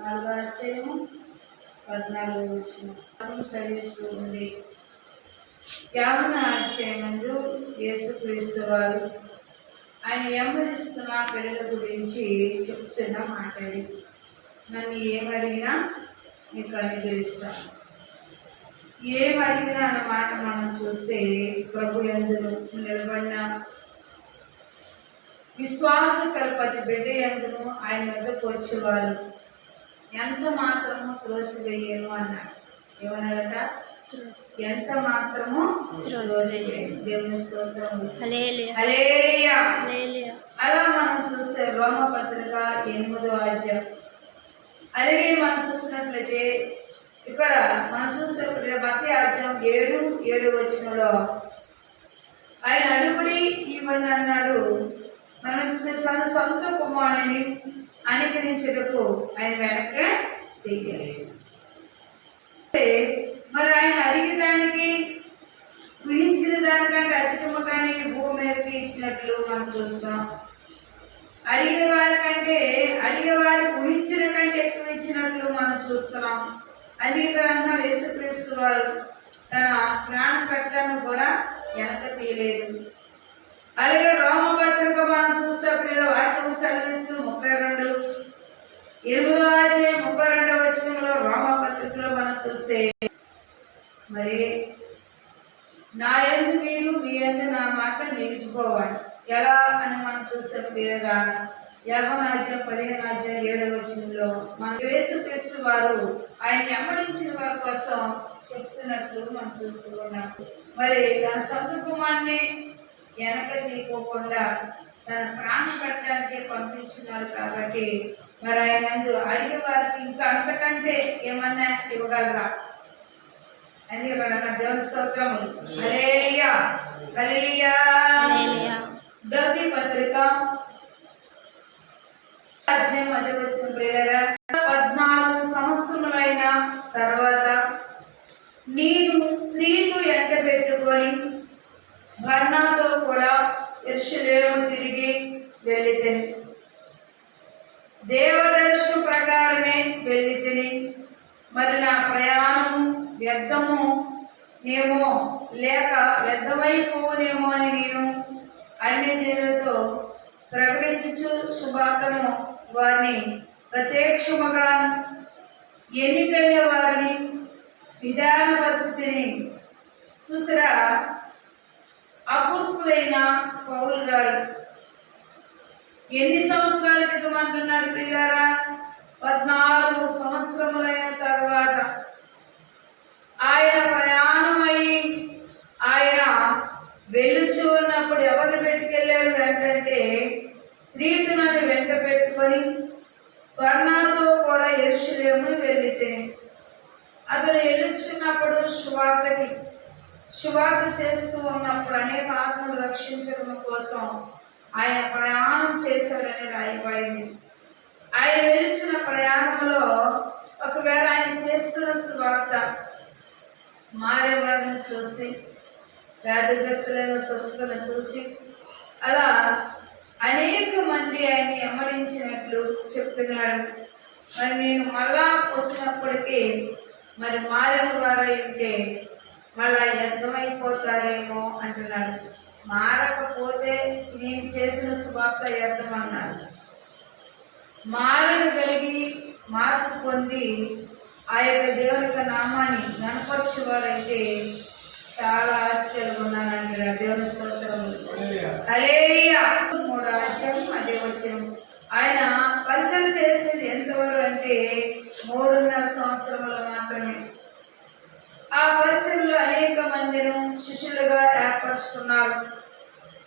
నాలుగో అధ్యాయము పద్నాలుగు వచ్చిన సర్వీస్తూ ఉంది యావన అధ్యాయమందు యేసుక్రీస్తు వారు ఆయన వెంబడిస్తున్న పిల్లల గురించి చెప్తున్న మాట నన్ను ఏమడిగినా మీకు అనుగ్రహిస్తాను. ఏమడిగినా అన్న మాట మనం చూస్తే ప్రభు ఎందును నిలబడిన విశ్వాసం కల బిడ్డ ఎందును ఆయన వద్దకు వచ్చేవారు. ఎంత మాత్రము త్రోసివేయను అన్నాడు. ఏమన్నాడట? ఎంత మాత్రము దేవుని అలా మనం చూస్తే రోమపత్రిక ఎనిమిదో అధ్యాయం. అలాగే మనం చూసినట్లయితే ఇక్కడ మనం చూస్తే మధ్య అధ్యాయం ఏడు ఏడు వచ్చినలో ఆయన అడుగుడి ఇవన్నీ అన్నాడు మన తన సొంత కుమారుని అనుకరించేటకు ఆయన వెనక దిగలేదు. అంటే మరి ఆయన అడిగేదానికి ఊహించిన దానికంటే అధికముగానే భూమి మీదకి ఇచ్చినట్లు మనం చూస్తాం. అడిగే వారికంటే అడిగే వారికి ఊహించిన కంటే ఎక్కువ ఇచ్చినట్లు మనం చూస్తున్నాం అనేకరంగా యేసుక్రీస్తు వారు తన ప్రాణ పెట్టలను కూడా ఎంత తీయలేదు. అలాగే రోమపత్రిక మనం చూసేటప్పుడు వాక్యం సెలవిస్తూ ముప్పై రెండు ఎనిమిదో అధ్యాయం ముప్పై రెండవ వచనంలో రోమపత్రికలో మనం చూస్తే మరి నా ఎందు మీరు మీ ఎందు నా మాట నిలిచిపోవాలి. ఎలా అని మనం చూస్తే పిల్లగా యాభనాజ్యం పదిహేను ఏడవ వచనంలో మన క్రీస్తు వారు ఆయన వెంబడించిన వారి కోసం చెప్తున్నట్లు మనం చూస్తూ ఉన్నాం. మరి తన సొంత కుమార్ని వెనక తీయకోకుండా తన ప్రాణం పెట్టడానికి పంపించున్నారు కాబట్టి మరి ఆయన అడిగే వారికి ఇంకా అంతకంటే ఏమన్నా ఇవ్వగలరా? మరి అన్న దేవుని స్తోత్రం గల్తీ పత్రిక. అధ్యాయం అది వచ్చిన ప్రియులరా పద్నాలుగు సంవత్సరములైన తర్వాత నేను క్రీతు ఎంట పెట్టుకొని బర్ణాతో కూడా ఎర్షులేము తిరిగి వెళ్ళితిని. దేవదర్శు ప్రకారమే వెళ్ళితిని. మరి నా ప్రయాణము వ్యర్థము ఏమో లేక వ్యర్థమైపోవునేమో అని నేను అన్ని జనులతో ప్రకటించు శుభార్తను వారిని ప్రత్యక్షముగా ఎన్నికైన వారిని విధాన పరిస్థితిని చూసారా అపుస్తులైన పౌరులు గారు. ఎన్ని సంవత్సరాల క్రితం అంటున్నాడు పిల్లారా పద్నాలుగు సంవత్సరములైన తర్వాత ఆయన ప్రయాణమై ఆయన వెళ్ళుచు ఉన్నప్పుడు ఎవరిని పెట్టుకెళ్ళాడు వెంటంటే క్రీతునని వెంట పెట్టుకొని వర్ణాలతో కూడా ఎరుషులేముని వెళ్ళితే. అతను వెళ్ళుచున్నప్పుడు సువార్తకి సువార్త చేస్తూ ఉన్నప్పుడు అనేక ఆత్మలు రక్షించడం కోసం ఆయన ప్రయాణం చేశాడని రాయబడింది. ఆయన వెలిచిన ప్రయాణంలో ఒకవేళ ఆయన చేస్తున్న శుభార్త మారే వారిని చూసి వ్యాధిగ్రస్తులైన స్వస్థతను చూసి అలా అనేక మంది ఆయన ఎమ్మడించినట్లు చెప్తున్నాడు మరి నేను మళ్ళా వచ్చినప్పటికీ మరి మారిన వారై ఉంటే మళ్ళా వ్యర్థమైపోతారేమో అంటున్నాడు. మారకపోతే నేను చేసిన శుభార్త వ్యర్థం అన్నాడు మారలు కలిగి మార్పు పొంది ఆ యొక్క దేవుని యొక్క నామాన్ని గణపరచువారైతే చాలా ఆశ్చర్యంగా ఉన్నానండి ఆ దేవుని స్తోత్రం మూడు అధ్యాయం అదే వచ్చాం ఆయన పరిచయం చేసేది ఎంతవరకు అంటే మూడున్నర సంవత్సరములు ఆ పరిసరంలో అనేక మందిని శిష్యులుగా ఏర్పరచుకున్నారు.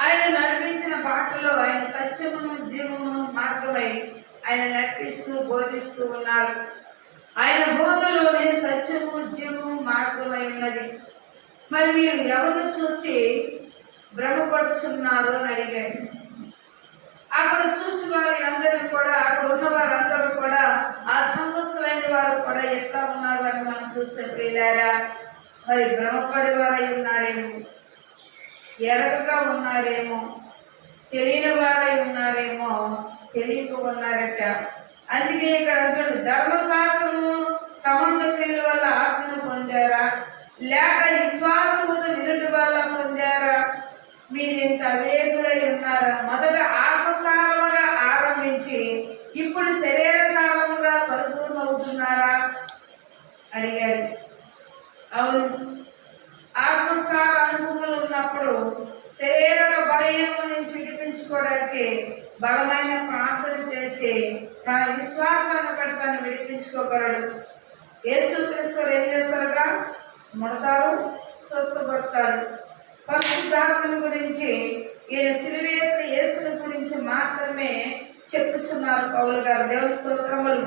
ఆయన నడిపించిన బాటలో ఆయన సత్యమును జీవమును మార్గమై ఆయన నడిపిస్తూ బోధిస్తూ ఉన్నారు. ఆయన బోధలోనే సత్యము జీవము మార్గమై ఉన్నది. మరి మీరు ఎవరు చూసి భ్రమపడుచున్నారు అని అడిగాడు అక్కడ చూసి వారు అందరూ కూడా అక్కడ ఉన్న వారందరూ కూడా ఆ సంవత్సరైన వారు కూడా ఎట్లా ఉన్నారు అని మనం చూస్తే ప్రియులారా మరి భ్రమపడి వారై ఉన్నారేమో ఎరగగా ఉన్నారేమో తెలియని వారై ఉన్నారేమో తెలియక ఉన్నారట. అందుకే ఇక్కడ అంటాడు ధర్మశాస్త్రము సంబంధ క్రియల వల్ల ఆత్మను పొందారా? లేక విశ్వాసముతో నిరుడు వల్ల పొందారా? మీరు ఇంత వేగులై ఉన్నారా? మొదట ఆత్మ ఇప్పుడు శరీర సారముగా పరిపూర్ణమవుతున్నారా? అడిగారు. అవును. ఆత్మసార అనుభవాలు ఉన్నప్పుడు శరీర బలహీనము నుంచి విడిపించుకోవడానికి బలమైన ప్రార్థన చేసి తన విశ్వాసాన్ని బట్టి తను విడిపించుకోగలడు. యేసు క్రీస్తు ఏం చేస్తారుగా ముడతారు స్వస్థపడతారు. పరిశుద్ధాత్మని గురించి ఈయన సిలివేసిన యేసుని గురించి మాత్రమే చెప్పుచున్నారు పౌలు గారు. దేవుని స్తోత్రములు.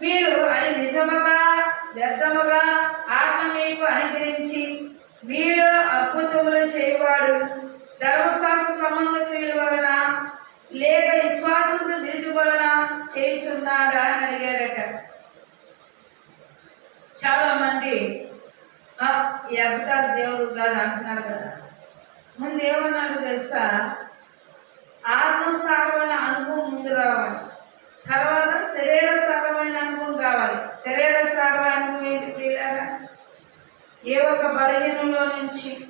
మీరు అది నిజముగా వ్యర్థముగా ఆత్మ మీకు అనుగ్రహించి మీరు అద్భుతములు చేయవాడు. ధర్మశాస్త్ర సంబంధ క్రియల వలన లేక విశ్వాసంతో నిరుటి వలన చేయుచున్నాడా అని అడిగాడట చాలా మంది "ఆ, ఈ అబద్ధాలు దేవుడు కాదు అంటున్నారు కదా. ముందు ఏమన్నాడు తెలుసా? ఆత్మసారమైన అనుభవం ముందు రావాలి. తర్వాత శరీర సారమైన అనుభవం కావాలి. శరీర సారమైన అనుభవం ఏంటి ప్రియులారా? ఏ ఒక బలహీనంలో నుంచి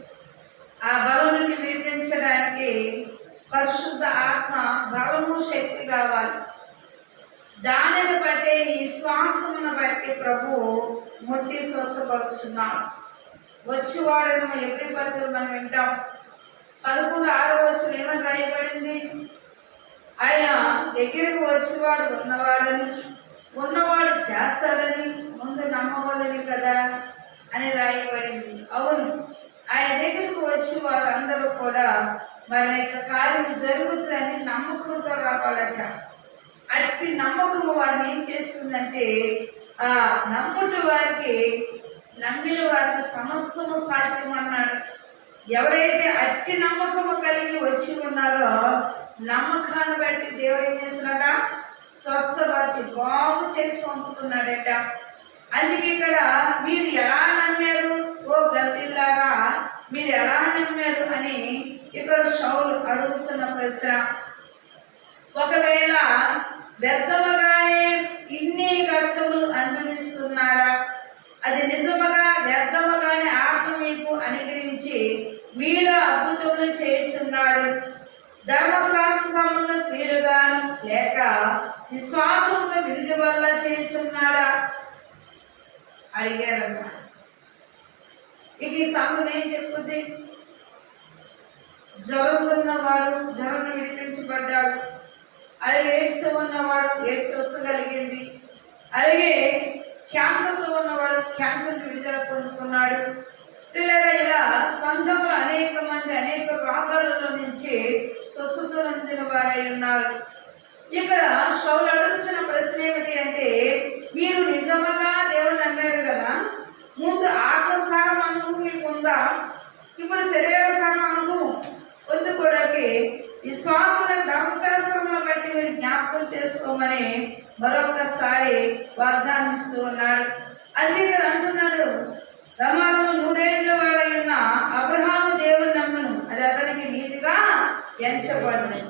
ఆ బలం నుండి విడిపించడానికి పరిశుద్ధ ఆత్మ బలము శక్తి కావాలి. దానిని బట్టి ఈ శ్వాసమును బట్టి ప్రభు ముట్టి స్వస్థపరుచున్నాడు. వచ్చివాడను ఎప్పుడు పద్ధతులు మనం వింటాం? పదకొండు ఆరో వచ్చిన ఏమని రాయబడింది? ఆయన దగ్గరకు వచ్చేవాడు ఉన్నవాడని ఉన్నవాడు చేస్తాడని ముందు నమ్మవాలని కదా అని రాయబడింది. అవును ఆయన దగ్గరకు వచ్చి వారందరూ కూడా వారి యొక్క కార్యం జరుగుతుందని నమ్మకంతో రావాలట. అట్టి నమ్మకము వారిని ఏం చేస్తుందంటే ఆ నమ్ముటి వారికి నమ్మిన వారికి సమస్తము సాధ్యం అన్నాడు ఎవరైతే అట్టి నమ్మకము కలిగి వచ్చి ఉన్నారో నమ్మకాన్ని బట్టి దేవుడు ఏం చేస్తున్నాడా స్వస్థపరిచి బాగు చేసి పంపుతున్నాడట. అందుకే ఇక్కడ మీరు ఎలా నమ్మారు? ఓ గల్దిల్లారా మీరు ఎలా నమ్మారు అని ఇక్కడ షౌలు అడుగుతున్న ప్రశ్న. ఒకవేళ వ్యర్థముగానే ఇన్ని కష్టములు అనుభవిస్తున్నారా? అది నిజముగా వ్యర్థముగానే ఆత్మ మీకు అనుగ్రహించి మీలో అద్భుతములు చేయుచున్నాడు. ధర్మశాస్త్ర సంబంధం క్రియలుగాను లేక విశ్వాసముగా విధి వల్ల చేయుచున్నాడా? అడిగారన్నమాట. ఇక ఈ సంఘం ఏం చెప్పుద్ది? జ్వరం ఉన్నవాడు జ్వరం విడిపించబడ్డాడు. అలాగే ఎయిడ్స్ ఉన్నవాడు ఎయిడ్స్ వస్తగలిగింది. అలాగే క్యాన్సర్తో ఉన్నవాడు క్యాన్సర్ విడుదల పొందుకున్నాడు. పిల్లల ఇలా సంఘంలో అనేక నుంచి స్వస్థతనందిన వారై ఉన్నారు. ఇక్కడ షౌలు అడుగుతున్న ప్రశ్న ఏమిటి అంటే మీరు నిజముగా దేవుడు నమ్మారు కదా? ముందు ఆత్మస్థానం అనుభవం మీకు ఉందా? ఇప్పుడు శరీర స్థానం అనుభవం పొందుకోవడానికి విశ్వాసుల ధర్మశాస్త్రంలో బట్టి మీరు జ్ఞాపకం చేసుకోమని మరొకసారి వాగ్దానం ఇస్తూ ఉన్నాడు అందుకే అంటున్నాడు ప్రమాదం నూరేళ్ళ వాడై అబ్రహాం ఎంచబడినాయి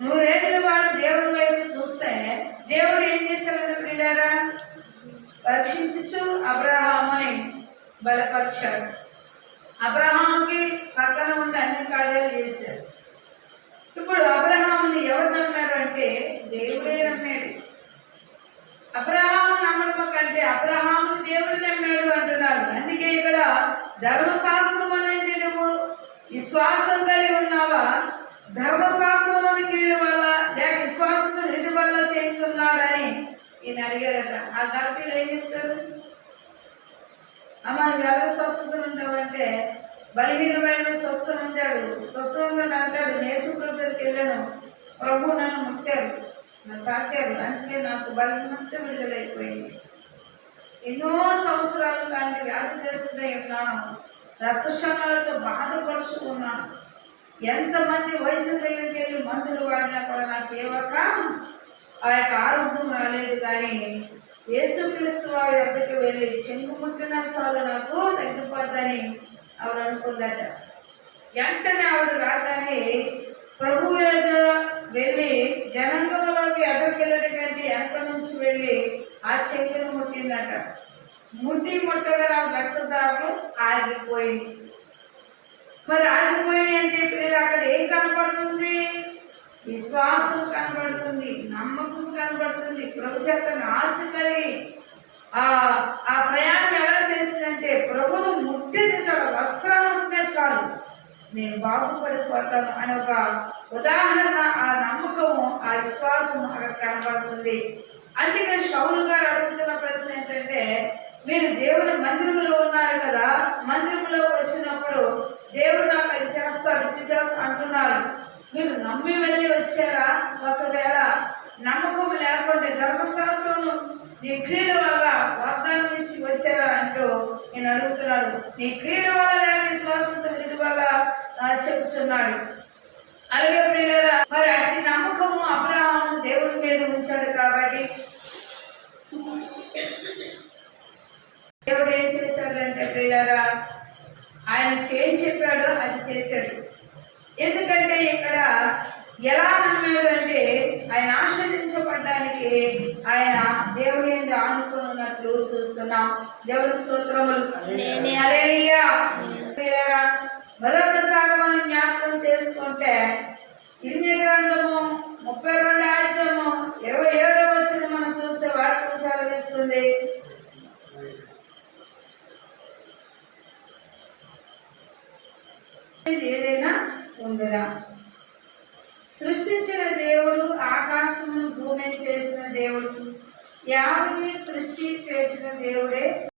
నూరేళ్ళ వాళ్ళు దేవుడి వైపు చూస్తే దేవుడు ఏం చేశాడు పిల్లరా పరీక్షించు అబ్రహాముని బలపరిచాడు. అబ్రహాముకి పక్కన ఉండి అన్ని కార్యాలు చేశాడు. ఇప్పుడు అబ్రహాముని ఎవరు నమ్మారు అంటే దేవుడే నమ్మాడు. అబ్రహాము నమ్మడం కంటే అబ్రహాము దేవుడు నమ్మాడు అంటున్నాడు. అందుకే ఇక్కడ ధర్మశాస్త్రం అనేది నువ్వు విశ్వాసం కలిగి ఉన్నావా? ధర్మశాస్త్రం అనే వల్ల లేక విశ్వాసంతో నిధి వల్ల చేయించున్నాడని ఈయన అడిగారట. ఆ గలతీలు ఏం చెప్తారు అమ్మ నువ్వు ఎలా స్వస్థతలు ఉంటావంటే బలహీనమైన స్వస్థం ఉంటాడు స్వస్థంగా అంటాడు. నేసుప్రభుకి వెళ్ళాను. ప్రభు నన్ను ముట్టారు. నన్ను తాకారు. అందుకే నాకు బలహీనంతో విడుదలైపోయింది ఎన్నో సంవత్సరాలు కానీ వ్యాధి చేస్తున్నాయి ఉన్నాను రక్తశమాలతో బాధపరుచుకున్నాను ఎంతమంది వైద్యుల దగ్గరికి వెళ్ళి మందులు వాడినా కూడా నాకు ఏ ఒక్క ఆ యొక్క ఆరోగ్యం రాలేదు కానీ యేసుక్రీస్తు వారి ఎప్పటికి వెళ్ళి చెంగు ముట్టిన సార్లు నాకు తగ్గిపోద్దని ఆవిడ అనుకుందట. వెంటనే ఆవిడ రాగానే ప్రభు వెళ్ళి జనాంగంలోకి ఎదరికెళ్ళడం కంటే వెనక నుంచి వెళ్ళి ఆ చెంగును ముట్టిందట. ముట్టి ముట్టగల రక్తదారులు ఆగిపోయింది. మరి ఆగిపోయి అంటే పిల్లలు అక్కడ ఏం కనపడుతుంది? విశ్వాసం కనబడుతుంది నమ్మకం కనబడుతుంది ప్రభు చేత ఆశ కలిగి. ఆ ఆ ప్రయాణం ఎలా చేసిందంటే ప్రభును ముట్టిన తన వస్త్రాలు ఉంటే చాలు. నేను బాగుపడిపోతాను అనే ఒక ఉదాహరణ ఆ నమ్మకము ఆ విశ్వాసము అక్కడ కనబడుతుంది. అందుకే షౌలు గారు అడుగుతున్న ప్రశ్న ఏంటంటే మీరు దేవుని మందిరంలో ఉన్నారు కదా మందిరంలో వచ్చినప్పుడు దేవుడు నాకు అది చేస్తాడు ఇది చేస్తాడు అంటున్నారు మీరు నమ్మి వెళ్ళి వచ్చారా? ఒకవేళ నమ్మకం లేకుంటే ధర్మశాస్త్రం నీ క్రియల వల్ల వాగ్దానం నుంచి వచ్చారా అంటూ నేను అడుగుతున్నాను. నీ క్రియల వల్ల లేక స్వాతంత్రం ఇది వల్ల చెప్తున్నాడు అలాగే ప్రియుల మరి అతి నమ్మకము అబ్రహాము దేవుడి మీద ఉంచాడు కాబట్టి దేవుడు ఏం చేశాడంటే ప్రియులారా ఆయన ఏం చెప్పాడో అది చేశాడు. ఎందుకంటే ఇక్కడ ఎలా నమ్మాడు అంటే ఆయన ఆశ్రయించబడ్డానికి ఆయన దేవుని మీద ఆనుకుని ఉన్నట్లు చూస్తున్నాం. దేవుని స్తోత్రములు. మరొకసారి మనం జ్ఞాపకం చేసుకుంటే ఇన్ని గ్రంథము ముప్పై రెండు ఆజ్యము ఇరవై ఏడో వచ్చిన మనం చూస్తే వాక్యం సెలవిస్తుంది ఏదైనా ఉందిరా సృష్టించిన దేవుడు ఆకాశమును భూమిని చేసిన దేవుడు. యావని సృష్టి చేసిన దేవుడే